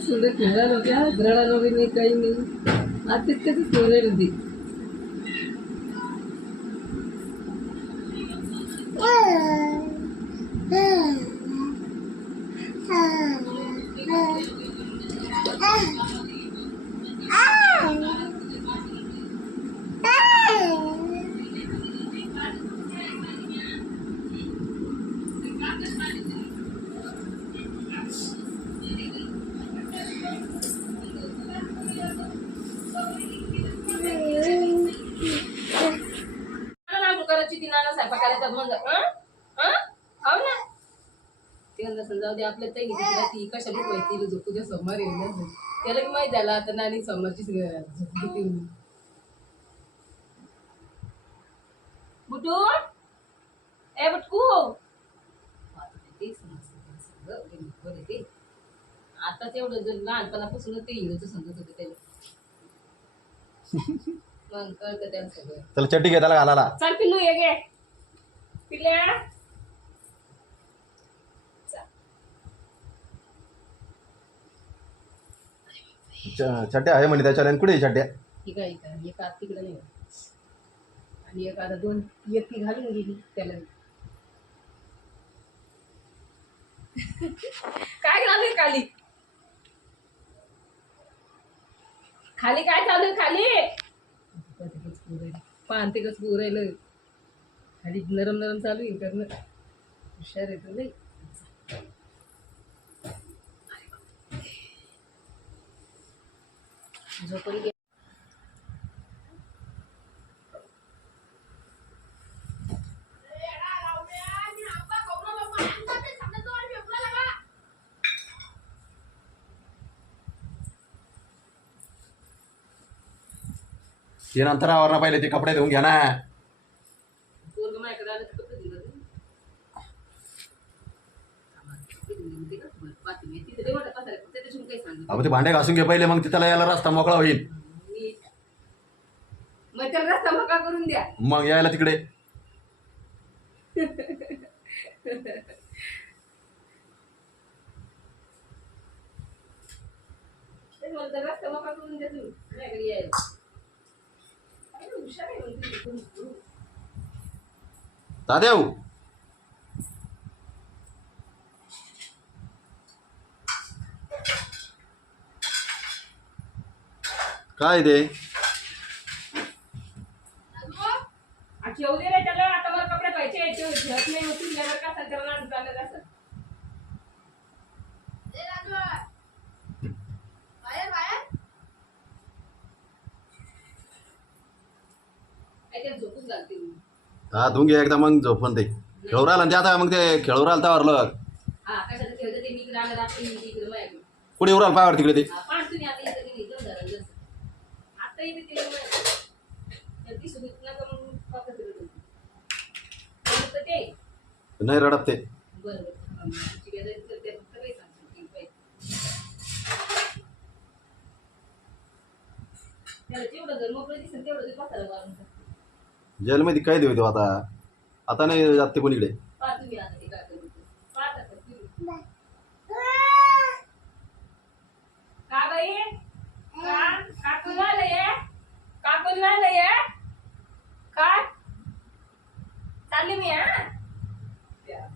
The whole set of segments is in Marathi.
सुंदर खेळा नव्हत्या ग्रहणा नव्हे नाही काही नाही आता तितक्याच ठेवलेली होती समजावते आपल्या ती कशा ती झोपूच्या सोमवार येऊन त्याला की माहिती झाला आता नानी सोमवारची झोपली बुटू ए बुटकू आता तेवढं जर लहानपणापासून ते हिरोचं समजत होते त्याला मग कळतं त्याला सगळं चल चड्डी घे त्याला घालायला चल पिल्लू ये गे पिल्ल्या चड्ड्या आहे म्हणे त्याच्या कुठे चड्ड्या ठीक आहे एक आत तिकडे नाही आणि एक आता दोन एक ती घालून गेली त्याला काय घालू खाली खाली काय चालू आहे खाली पान ते कसं राहिलं खाली नरम नरम चालू आहे करणं हुशार येतो नाही झोपडी गे ते नंतर आवरणं पाहिले ते कपडे धुवून घ्या ना अहो ते भांडे घासून घे पहिले मग त्याला यायला रस्ता मोकळा होईल मग त्याला रस्ता मोकळा करून द्या मग यायला तिकडे रस्ता मोकळा करून द्या तुम्ही यायला दादेव काय ते ठेवले रे त्याला आता मला कपडे पाहिजे झट नाही उठून गेल्यावर का सजवणार झालं असं त्याच्यात झोपून घालते मी. हा धुवून घे एकदा मग झोपून ते खेळू राहिला ना ते आता मग ते खेळू राहिलं तर वरलं हा कशाला ठेवते ते मी इकडे आलं रात्री मी इकडे माझ्याकडे. कुठे येऊ राहिलं पायावर तिकडे ते हा, पाहतो तुम्ही आता इथं तिने इथं धरायला जसं. आता इथे तिला माझ्याकडे. ती सुनीत नका मग पापा तिकडे ठेवते. तर ते नाही रडत ते बरं बरं. आमची बेजारी करते फक्त काही सांगते पाहिजे. त्याला जेवढं घर मोकळं दिसेल तेवढं ते बसायला मारून टाकते. जेलमध्ये काय देऊ तो आता आता नाही जात ते कोणीकडे पहा तुम्ही आता ते काय करते. पाहता का तुम्ही? का बाई? का कोण आलंय? का कोण आलंय? काय? चालली मी हा?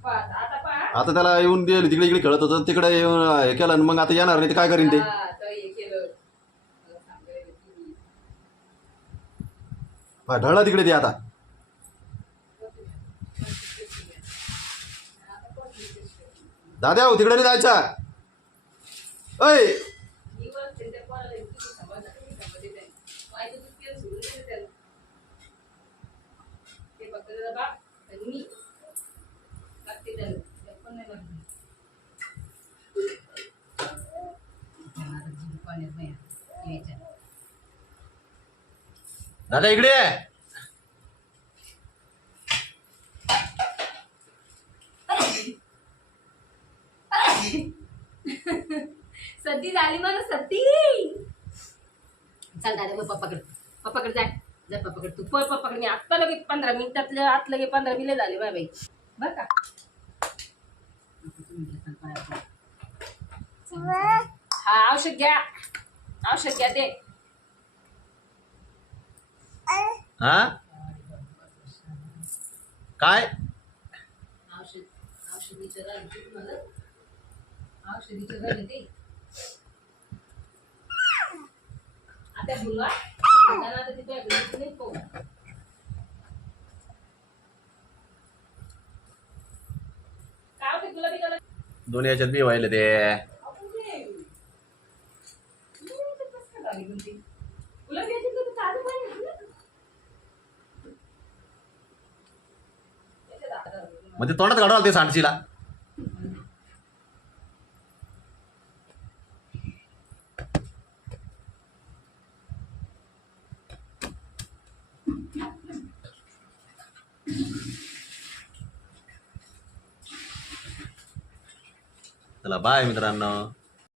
पाहता आता पहा. आता त्याला येऊन दे तिकडे इकडे खेळत होतं तिकडे येऊन हे केलं आणि मग आता येणार नाही ते काय करीन ते हा, तर हे केलं. मला सांगायला तुम्ही. ढळला तिकडे ते आता दादा हो तिकडे नाही जायचा ऐ दिवस त्यांच्या पोराला इतकी समाज आहे, मी समाजात आहे. माहिती तू केलं सोडून दिलं त्याला. ते फक्त त्याचा बाप आणि मी लागते त्याला. त्यात पण नाही लागत. माझा जीव पाण्यात नाही यायच्या. दादा इकडे ये. सद्दी झाली मला सद्दी. चल दादा मग पप्पाकडे जाय. जा पप्पाकडे तू पळ पप्पाकडे. मी आत्ता लगे 15 मिनिटातल्या आत लगे 15 मिनिट झाले बाय बाई बर का. हा औषध घ्या ते. हा काय औषधीचं राहिलं ते तुम्हाला. औषधीचं राहिलं ते आता बोलवा. आता तिथे नाही पाहू. काय होते तुला बी दोन्ही याच्यात बी व्हायला ते मग ते तोंडात काढाल ते सांडशीला चला बाय मित्रांनो.